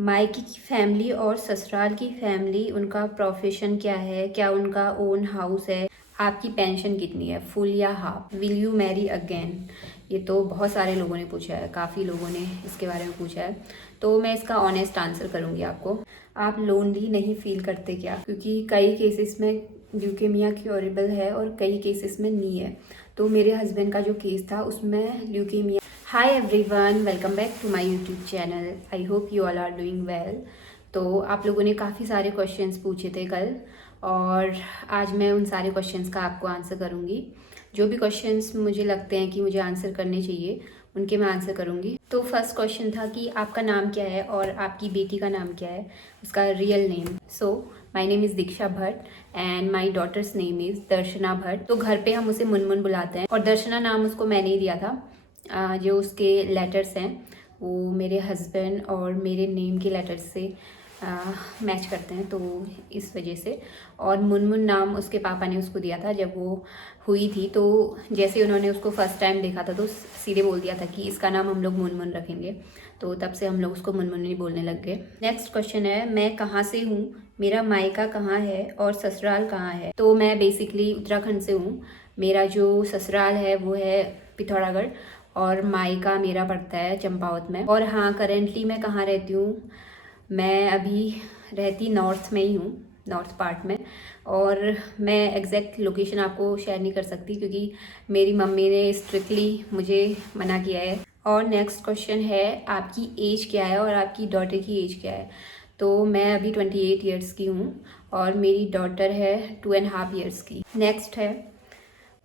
मायके की फैमिली और ससुराल की फैमिली, उनका प्रोफेशन क्या है, क्या उनका ओन हाउस है, आपकी पेंशन कितनी है, फुल या half, will you Mary again. ये तो बहुत सारे लोगों ने पूछा है, काफ़ी लोगों ने इसके बारे में पूछा है, तो मैं इसका ऑनेस्ट आंसर करूँगी आपको। आप लोनली नहीं फील करते क्या? क्योंकि कई केसेस में ल्यूकेमिया क्योरेबल है और कई केसेस में नहीं है। तो मेरे हस्बैंड का जो केस था उसमें leukaemia. Hi everyone, welcome back to my YouTube channel. I hope you all are doing well. तो आप लोगों ने काफ़ी सारे क्वेश्चंस पूछे थे कल, और आज मैं उन सारे क्वेश्चंस का आपको आंसर करूँगी। जो भी क्वेश्चंस मुझे लगते हैं कि मुझे आंसर करने चाहिए, उनके मैं आंसर करूँगी। तो फर्स्ट क्वेश्चन था कि आपका नाम क्या है और आपकी बेटी का नाम क्या है, उसका real name. So my name is Diksha Bhatt and my daughter's name is Darshana Bhatt. तो घर पे हम उसे मुनमुन बुलाते हैं, और दर्शना नाम उसको मैंने ही दिया था। जो उसके लेटर्स हैं वो मेरे हस्बैंड और मेरे नेम के लेटर्स से मैच करते हैं, तो इस वजह से। और मुनमुन नाम उसके पापा ने उसको दिया था जब वो हुई थी। तो जैसे उन्होंने उसको फर्स्ट टाइम देखा था तो सीधे बोल दिया था कि इसका नाम हम लोग मुनमुन रखेंगे। तो तब से हम लोग उसको मुनमुन ही बोलने लग गए। नेक्स्ट क्वेश्चन है, मैं कहाँ से हूँ, मेरा मायका कहाँ है और ससुराल कहाँ है। तो मैं बेसिकली उत्तराखंड से हूँ। मेरा जो ससुराल है वो है पिथौरागढ़, और मायका मेरा पड़ता है चंपावत में। और हाँ, करेंटली मैं कहाँ रहती हूँ, मैं अभी रहती नॉर्थ में ही हूँ, नॉर्थ पार्ट में। और मैं एग्जैक्ट लोकेशन आपको शेयर नहीं कर सकती क्योंकि मेरी मम्मी ने स्ट्रिक्टली मुझे मना किया है। और नेक्स्ट क्वेश्चन है, आपकी एज क्या है और आपकी डॉटर की एज क्या है। तो मैं अभी 28 ईयर्स की हूँ और मेरी डॉटर है 2.5 ईयर्स की। नेक्स्ट है,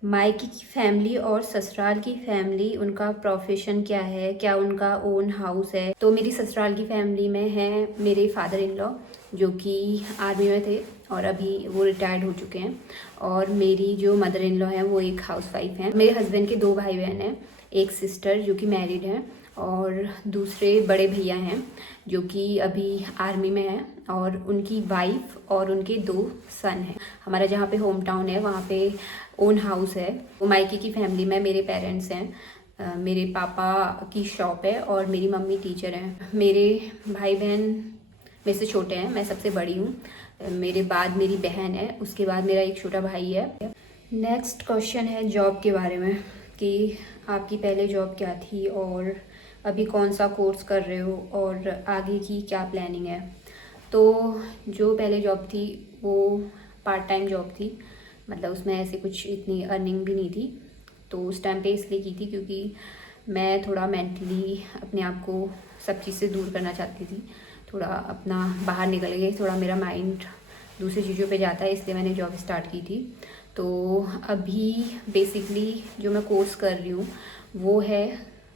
मायके की फैमिली और ससुराल की फैमिली, उनका प्रोफेशन क्या है, क्या उनका ओन हाउस है। तो मेरी ससुराल की फैमिली में है मेरे फादर इन लॉ, जो कि आर्मी में थे और अभी वो रिटायर्ड हो चुके हैं। और मेरी जो मदर इन लॉ है वो एक हाउसवाइफ हैं। मेरे हस्बैंड के 2 भाई बहन हैं, एक सिस्टर जो कि मैरिड है, और दूसरे बड़े भैया हैं जो कि अभी आर्मी में हैं, और उनकी वाइफ और उनके 2 सन हैं। हमारा जहाँ पे होम टाउन है वहाँ पे ओन हाउस है। मायके की फैमिली में मेरे पेरेंट्स हैं, मेरे पापा की शॉप है और मेरी मम्मी टीचर हैं। मेरे भाई बहन मेरे से छोटे हैं, मैं सबसे बड़ी हूँ। मेरे बाद मेरी बहन है, उसके बाद मेरा एक छोटा भाई है। नेक्स्ट क्वेश्चन है जॉब के बारे में, कि आपकी पहले जॉब क्या थी और अभी कौन सा कोर्स कर रहे हो और आगे की क्या प्लानिंग है। तो जो पहले जॉब थी वो पार्ट टाइम जॉब थी, मतलब उसमें ऐसे कुछ इतनी अर्निंग भी नहीं थी। तो उस टाइम पे इसलिए की थी क्योंकि मैं थोड़ा मेंटली अपने आप को सब चीज़ से दूर करना चाहती थी, थोड़ा अपना बाहर निकल गए, थोड़ा मेरा माइंड दूसरी चीज़ों पे जाता है, इसलिए मैंने जॉब स्टार्ट की थी। तो अभी बेसिकली जो मैं कोर्स कर रही हूँ वो है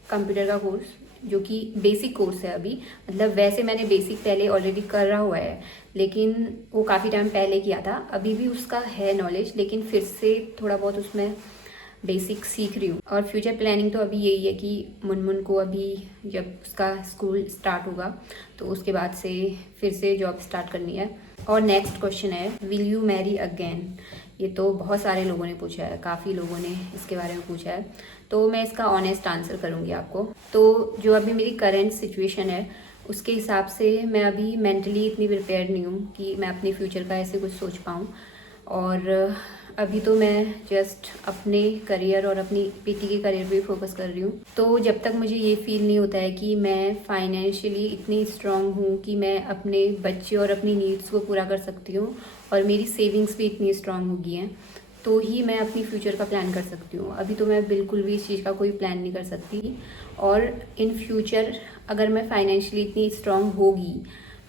कंप्यूटर का कोर्स, जो कि बेसिक कोर्स है अभी। मतलब वैसे मैंने बेसिक पहले ऑलरेडी कर रहा हुआ है, लेकिन वो काफ़ी टाइम पहले किया था। अभी भी उसका है नॉलेज, लेकिन फिर से थोड़ा बहुत उसमें बेसिक सीख रही हूँ। और फ्यूचर प्लानिंग तो अभी यही है कि मुनमुन को अभी जब उसका स्कूल स्टार्ट होगा तो उसके बाद से फिर से जॉब स्टार्ट करनी है। और नेक्स्ट क्वेश्चन है, विल यू मैरी अगेन। ये तो बहुत सारे लोगों ने पूछा है, काफ़ी लोगों ने इसके बारे में पूछा है, तो मैं इसका ऑनेस्ट आंसर करूँगी आपको। तो जो अभी मेरी करेंट सिचुएशन है उसके हिसाब से मैं अभी मेंटली इतनी प्रिपेयर नहीं हूँ कि मैं अपने फ्यूचर का ऐसे कुछ सोच पाऊँ। और अभी तो मैं जस्ट अपने करियर और अपनी बेटी के करियर पे फोकस कर रही हूँ। तो जब तक मुझे ये फील नहीं होता है कि मैं फाइनेंशियली इतनी स्ट्रांग हूँ कि मैं अपने बच्चे और अपनी नीड्स को पूरा कर सकती हूँ, और मेरी सेविंग्स भी इतनी स्ट्रांग हो गई हैं, तो ही मैं अपनी फ्यूचर का प्लान कर सकती हूँ। अभी तो मैं बिल्कुल भी इस चीज़ का कोई प्लान नहीं कर सकती। और इन फ्यूचर अगर मैं फाइनेंशियली इतनी स्ट्रांग होगी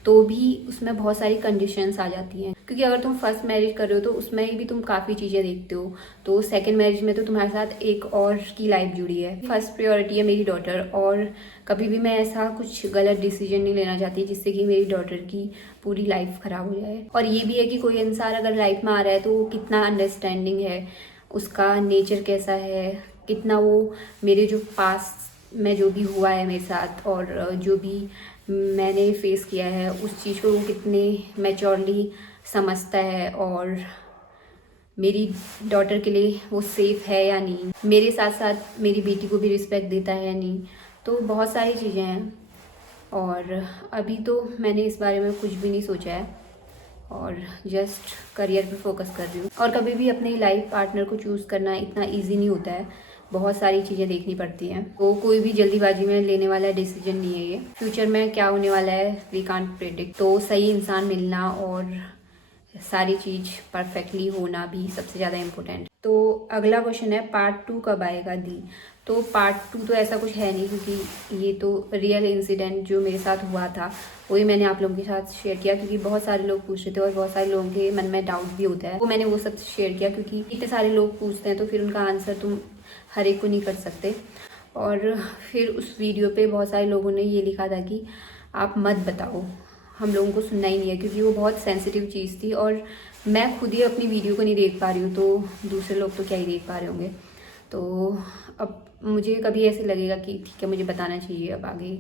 तो भी उसमें बहुत सारी कंडीशंस आ जाती हैं, क्योंकि अगर तुम फर्स्ट मैरिज कर रहे हो तो उसमें भी तुम काफ़ी चीज़ें देखते हो, तो सेकंड मैरिज में तो तुम्हारे साथ एक और की लाइफ जुड़ी है। फर्स्ट प्रायोरिटी है मेरी डॉटर, और कभी भी मैं ऐसा कुछ गलत डिसीजन नहीं लेना चाहती जिससे कि मेरी डॉटर की पूरी लाइफ ख़राब हो जाए। और ये भी है कि कोई इंसान अगर लाइफ में आ रहा है तो वो कितना अंडरस्टैंडिंग है, उसका नेचर कैसा है, कितना वो मेरे जो पास में जो भी हुआ है मेरे साथ और जो भी मैंने फेस किया है उस चीज़ को वो कितने मैच्योरली समझता है, और मेरी डॉटर के लिए वो सेफ़ है या नहीं, मेरे साथ साथ मेरी बेटी को भी रिस्पेक्ट देता है या नहीं। तो बहुत सारी चीज़ें हैं। और अभी तो मैंने इस बारे में कुछ भी नहीं सोचा है और जस्ट करियर पे फोकस कर रही हूँ। और कभी भी अपनी लाइफ पार्टनर को चूज़ करना इतना इजी नहीं होता है, बहुत सारी चीज़ें देखनी पड़ती हैं। वो कोई भी जल्दीबाजी में लेने वाला डिसीजन नहीं है। ये फ्यूचर में क्या होने वाला है वी कांट प्रेडिक्ट। तो सही इंसान मिलना और सारी चीज़ परफेक्टली होना भी सबसे ज़्यादा इम्पोर्टेंट। तो अगला क्वेश्चन है पार्ट 2 कब आएगा दी। तो पार्ट 2 तो ऐसा कुछ है नहीं, क्योंकि ये तो रियल इंसिडेंट जो मेरे साथ हुआ था वही मैंने आप लोगों के साथ शेयर किया, क्योंकि बहुत सारे लोग पूछ रहे थे और बहुत सारे लोगों के मन में डाउट भी होता है। वो मैंने वो सब शेयर किया, क्योंकि इतने सारे लोग पूछते हैं तो फिर उनका आंसर तुम हर एक को नहीं कर सकते। और फिर उस वीडियो पे बहुत सारे लोगों ने ये लिखा था कि आप मत बताओ, हम लोगों को सुनना ही नहीं है, क्योंकि वो बहुत सेंसिटिव चीज़ थी और मैं खुद ही अपनी वीडियो को नहीं देख पा रही हूँ, तो दूसरे लोग तो क्या ही देख पा रहे होंगे। तो अब मुझे कभी ऐसे लगेगा कि ठीक है मुझे बताना चाहिए अब आगे,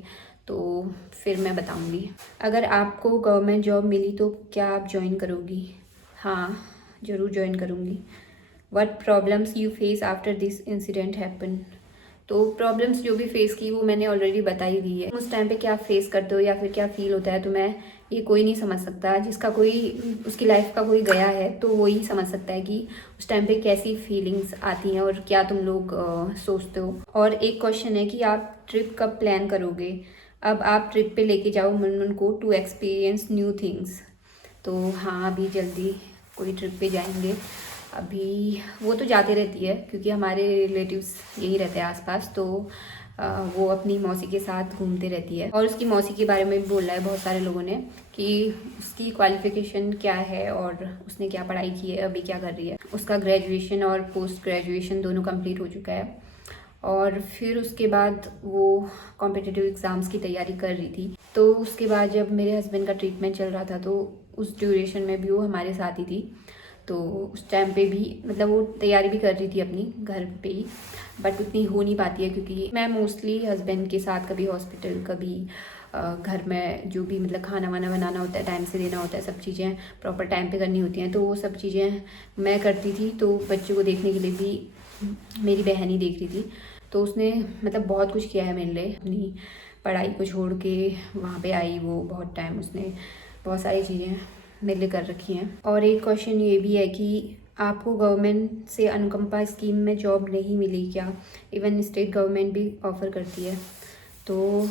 तो फिर मैं बताऊँगी। अगर आपको गवर्नमेंट जॉब मिली तो क्या आप ज्वाइन करोगी? हाँ, ज़रूर ज्वाइन करूँगी। What problems you face after this incident happen. तो प्रॉब्लम्स जो भी फेस की वो मैंने ऑलरेडी बता ही दी है। उस टाइम पे क्या फेस करते हो या फिर क्या फील होता है, तो मैं ये कोई नहीं समझ सकता। जिसका कोई उसकी लाइफ का कोई गया है तो वो ही समझ सकता है कि उस टाइम पे कैसी फीलिंग्स आती हैं और क्या तुम लोग सोचते हो। और एक क्वेश्चन है कि आप ट्रिप कब प्लान करोगे? अब आप ट्रिप पे लेके जाओ मुनमुन को टू एक्सपीरियंस न्यू थिंग्स। तो हाँ, अभी जल्दी कोई ट्रिप पे जाएंगे। अभी वो तो जाते रहती है, क्योंकि हमारे रिलेटिव्स यही रहते हैं आसपास, तो वो अपनी मौसी के साथ घूमते रहती है। और उसकी मौसी के बारे में भी बोला है बहुत सारे लोगों ने कि उसकी क्वालिफ़िकेशन क्या है और उसने क्या पढ़ाई की है, अभी क्या कर रही है। उसका ग्रेजुएशन और पोस्ट ग्रेजुएशन दोनों कंप्लीट हो चुका है और फिर उसके बाद वो कॉम्पिटिटिव एग्ज़ाम्स की तैयारी कर रही थी। तो उसके बाद जब मेरे हस्बैंड का ट्रीटमेंट चल रहा था तो उस ड्यूरेशन में भी वो हमारे साथ ही थी। तो उस टाइम पे भी मतलब वो तैयारी भी कर रही थी अपनी घर पे ही, बट उतनी हो नहीं पाती है, क्योंकि मैं मोस्टली हस्बैंड के साथ कभी हॉस्पिटल कभी घर में जो भी मतलब खाना वाना बनाना होता है, टाइम से देना होता है, सब चीज़ें प्रॉपर टाइम पे करनी होती हैं, तो वो सब चीज़ें मैं करती थी। तो बच्चों को देखने के लिए भी मेरी बहन ही देख रही थी। तो उसने मतलब बहुत कुछ किया है मेरे लिए। अपनी पढ़ाई को छोड़ के वहाँ पे आई वो, बहुत टाइम उसने बहुत सारी चीज़ें मेरे लिए कर रखी हैं। और एक क्वेश्चन ये भी है कि आपको गवर्नमेंट से अनुकंपा स्कीम में जॉब नहीं मिली क्या? इवन स्टेट गवर्नमेंट भी ऑफ़र करती है। तो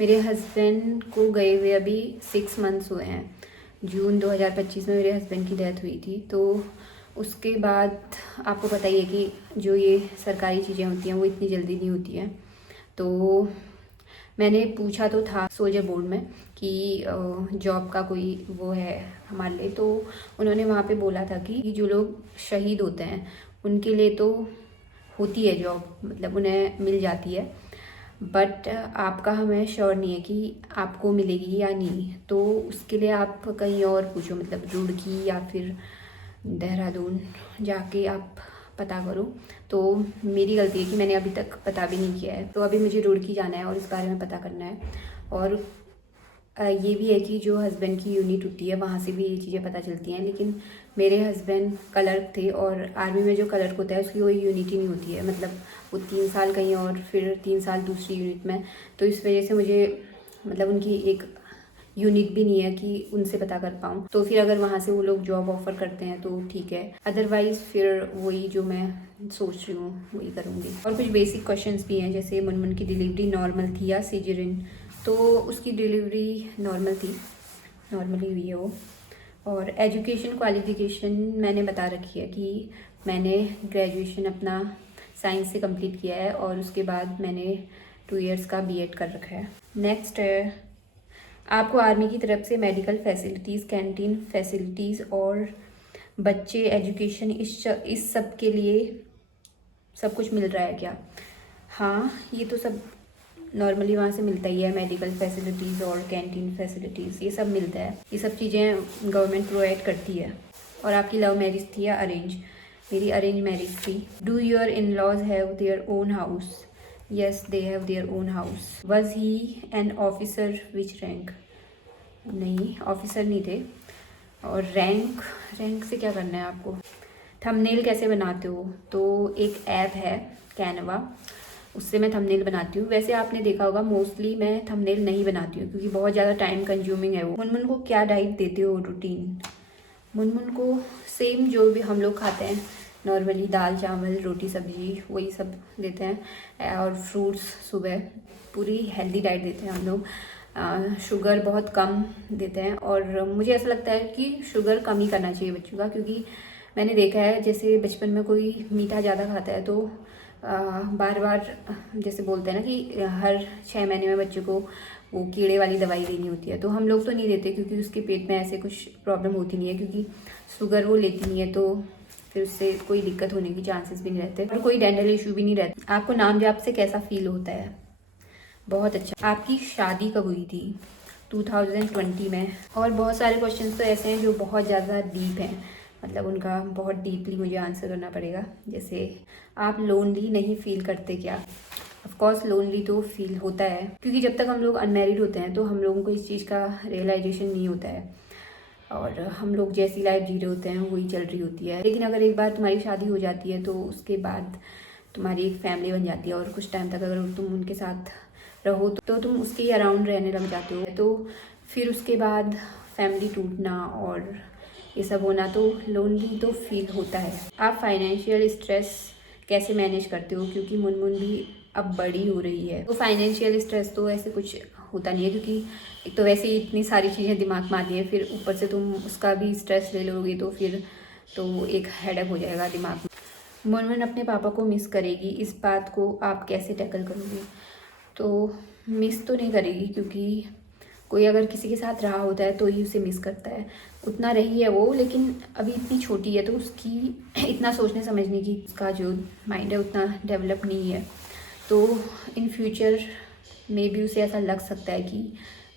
मेरे हस्बैंड को गए हुए अभी 6 मंथ्स हुए हैं। जून 2025 में मेरे हस्बैंड की डेथ हुई थी। तो उसके बाद आपको पता ही है कि जो ये सरकारी चीज़ें होती हैं वो इतनी जल्दी नहीं होती हैं। तो मैंने पूछा तो था सोल्जर बोर्ड में कि जॉब का कोई वो है हमारे लिए, तो उन्होंने वहाँ पे बोला था कि जो लोग शहीद होते हैं उनके लिए तो होती है जॉब, मतलब उन्हें मिल जाती है, बट आपका हमें श्योर नहीं है कि आपको मिलेगी या नहीं। तो उसके लिए आप कहीं और पूछो, मतलब रुड़की या फिर देहरादून जाके आप पता करो। तो मेरी गलती है कि मैंने अभी तक पता भी नहीं किया है। तो अभी मुझे रुड़की जाना है और इस बारे में पता करना है। और ये भी है कि जो हस्बैंड की यूनिट होती है वहाँ से भी ये चीज़ें पता चलती हैं। लेकिन मेरे हस्बैंड क्लर्क थे और आर्मी में जो क्लर्क होता है उसकी कोई यूनिट ही नहीं होती है, मतलब वो 3 साल कहीं और फिर 3 साल दूसरी यूनिट में। तो इस वजह से मुझे मतलब उनकी एक यूनिट भी नहीं है कि उनसे पता कर पाऊँ। तो फिर अगर वहाँ से वो लोग जॉब ऑफ़र करते हैं तो ठीक है, अदरवाइज़ फिर वही जो मैं सोच रही हूँ वही करूँगी। और कुछ बेसिक क्वेश्चंस भी हैं, जैसे मुनमुन की डिलीवरी नॉर्मल थी या सिजेरियन। तो उसकी डिलीवरी नॉर्मल थी, नॉर्मली हुई है वो। और एजुकेशन क्वालिफिकेशन मैंने बता रखी है कि मैंने ग्रेजुएशन अपना साइंस से कंप्लीट किया है और उसके बाद मैंने 2 इयर्स का बीएड कर रखा है। नेक्स्ट है, आपको आर्मी की तरफ से मेडिकल फैसिलिटीज़, कैंटीन फैसिलिटीज़ और बच्चे एजुकेशन इस सब के लिए सब कुछ मिल रहा है क्या? हाँ, ये तो सब नॉर्मली वहाँ से मिलता ही है, मेडिकल फैसिलिटीज़ और कैंटीन फैसिलिटीज़ ये सब मिलता है। ये सब चीज़ें गवर्नमेंट प्रोवाइड करती है। और आपकी लव मैरिज थी या अरेंज? मेरी अरेंज मैरिज थी। Do your in laws have their own house? Yes, they have their own house. Was he an officer which rank? नहीं, ऑफिसर नहीं थे। और रैंक, रैंक से क्या करना है आपको? थंबनेल कैसे बनाते हो? तो एक ऐप है कैनवा, उससे मैं थंबनेल बनाती हूँ। वैसे आपने देखा होगा मोस्टली मैं थंबनेल नहीं बनाती हूँ क्योंकि बहुत ज़्यादा टाइम कंज्यूमिंग है वो। मुनमुन को क्या डाइट देते हो रूटीन? मुनमुन को सेम जो भी हम लोग खाते हैं नॉर्मली, दाल चावल रोटी सब्जी वही सब देते हैं और फ्रूट्स सुबह, पूरी हेल्दी डाइट देते हैं हम लोग। शुगर बहुत कम देते हैं और मुझे ऐसा लगता है कि शुगर कम ही करना चाहिए बच्चों का, क्योंकि मैंने देखा है जैसे बचपन में कोई मीठा ज़्यादा खाता है तो बार बार जैसे बोलते हैं ना कि हर 6 महीने में बच्चे को वो कीड़े वाली दवाई देनी होती है, तो हम लोग तो नहीं देते क्योंकि उसके पेट में ऐसे कुछ प्रॉब्लम होती नहीं है, क्योंकि शुगर वो लेती नहीं है, तो फिर उससे कोई दिक्कत होने की चांसेस भी नहीं रहते और कोई डेंटल इशू भी नहीं रहता। आपको नाम जाप से कैसा फील होता है? बहुत अच्छा। आपकी शादी कब हुई थी? 2020 में। और बहुत सारे क्वेश्चंस तो ऐसे हैं जो बहुत ज़्यादा डीप हैं, मतलब उनका बहुत डीपली मुझे आंसर करना पड़ेगा। जैसे आप लोनली नहीं फील करते क्या? ऑफ कोर्स लोनली तो फील होता है, क्योंकि जब तक हम लोग अनमैरिड होते हैं तो हम लोगों को इस चीज़ का रियलाइजेशन नहीं होता है और हम लोग जैसी लाइफ जी रहे होते हैं वही चल रही होती है। लेकिन अगर एक बार तुम्हारी शादी हो जाती है तो उसके बाद तुम्हारी एक फैमिली बन जाती है और कुछ टाइम तक अगर तुम उनके साथ रहो तो तुम उसके ही अराउंड रहने लग जाते हो, तो फिर उसके बाद फैमिली टूटना और ये सब होना, तो लोनली तो फील होता है। आप फाइनेंशियल स्ट्रेस कैसे मैनेज करते हो? क्योंकि मुनमुन भी अब बड़ी हो रही है, तो फाइनेंशियल स्ट्रेस तो ऐसे कुछ होता नहीं है, क्योंकि एक तो वैसे ही इतनी सारी चीज़ें दिमाग में आती हैं, फिर ऊपर से तुम उसका भी स्ट्रेस ले लोगे तो फिर तो एक हेडेक हो जाएगा दिमाग में। मुनमुन अपने पापा को मिस करेगी, इस बात को आप कैसे टैकल करोगे? तो मिस तो नहीं करेगी, क्योंकि कोई अगर किसी के साथ रहा होता है तो ही उसे मिस करता है। उतना रही है वो, लेकिन अभी इतनी छोटी है तो उसकी इतना सोचने समझने की उसका जो माइंड है उतना डेवलप नहीं है, तो इन फ्यूचर में भी उसे ऐसा लग सकता है कि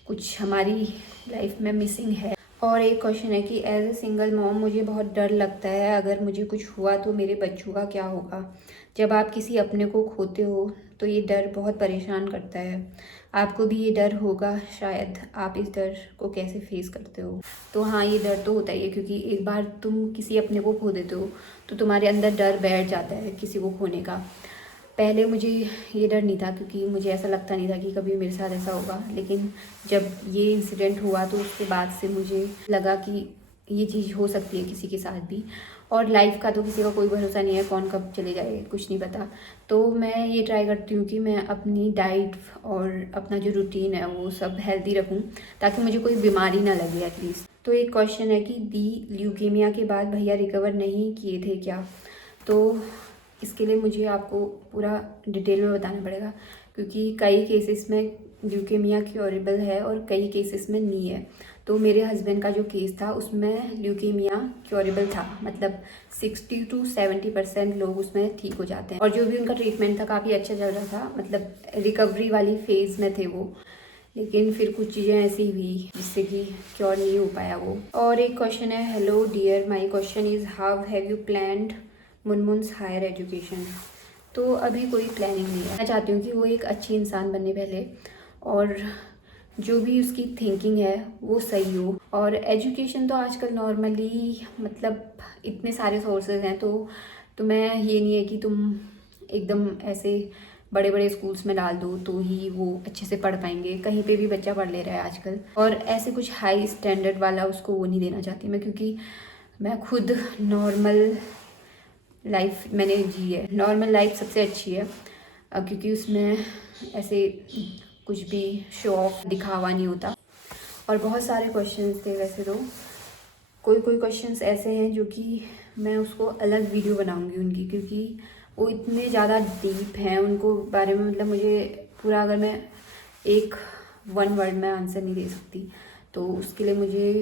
कुछ हमारी लाइफ में मिसिंग है। और एक क्वेश्चन है कि एज ए सिंगल मॉम मुझे बहुत डर लगता है, अगर मुझे कुछ हुआ तो मेरे बच्चों का क्या होगा? जब आप किसी अपने को खोते हो तो ये डर बहुत परेशान करता है। आपको भी ये डर होगा शायद, आप इस डर को कैसे फेस करते हो? तो हाँ, ये डर तो होता ही है, क्योंकि एक बार तुम किसी अपने को खो देते हो तो तुम्हारे अंदर डर बैठ जाता है किसी को खोने का। पहले मुझे ये डर नहीं था, क्योंकि मुझे ऐसा लगता नहीं था कि कभी मेरे साथ ऐसा होगा, लेकिन जब ये इंसिडेंट हुआ तो उसके बाद से मुझे लगा कि ये चीज़ हो सकती है किसी के साथ भी। और लाइफ का तो किसी का कोई भरोसा नहीं है, कौन कब चले जाए कुछ नहीं पता। तो मैं ये ट्राई करती हूँ कि मैं अपनी डाइट और अपना जो रूटीन है वो सब हेल्दी रखूँ, ताकि मुझे कोई बीमारी ना लगे एटलीस्ट। तो एक क्वेश्चन है कि दी ल्यूकेमिया के बाद भैया रिकवर नहीं किए थे क्या? तो इसके लिए मुझे आपको पूरा डिटेल में बताना पड़ेगा, क्योंकि कई केसेस में ल्यूकेमिया क्योरेबल है और कई केसेस में नहीं है। तो मेरे हस्बैंड का जो केस था उसमें ल्यूकेमिया क्योरेबल था, मतलब 60 to 70% लोग उसमें ठीक हो जाते हैं, और जो भी उनका ट्रीटमेंट था काफ़ी अच्छा चल रहा था, मतलब रिकवरी वाली फेज़ में थे वो। लेकिन फिर कुछ चीज़ें ऐसी हुई जिससे कि क्योर नहीं हो पाया वो। और एक क्वेश्चन है, hello dear, my question is how have you planned Munmun's higher education? तो अभी कोई प्लानिंग नहीं है। मैं चाहती हूँ कि वो एक अच्छी इंसान बने पहले, और जो भी उसकी थिंकिंग है वो सही हो। और एजुकेशन तो आजकल नॉर्मली मतलब इतने सारे सोर्सेज हैं, तो मैं ये नहीं है कि तुम एकदम ऐसे बड़े बड़े स्कूल्स में डाल दो तो ही वो अच्छे से पढ़ पाएंगे। कहीं पे भी बच्चा पढ़ ले रहा है आजकल, और ऐसे कुछ हाई स्टैंडर्ड वाला उसको वो नहीं देना चाहती मैं, क्योंकि मैं खुद नॉर्मल लाइफ मैंने जी है। नॉर्मल लाइफ सबसे अच्छी है, क्योंकि उसमें ऐसे कुछ भी शो ऑफ दिखावा नहीं होता। और बहुत सारे क्वेश्चंस थे वैसे तो, कोई क्वेश्चंस ऐसे हैं जो कि मैं उसको अलग वीडियो बनाऊंगी उनकी, क्योंकि वो इतने ज़्यादा डीप हैं उनको बारे में, मतलब मुझे पूरा अगर मैं एक वन वर्ड में आंसर नहीं दे सकती, तो उसके लिए मुझे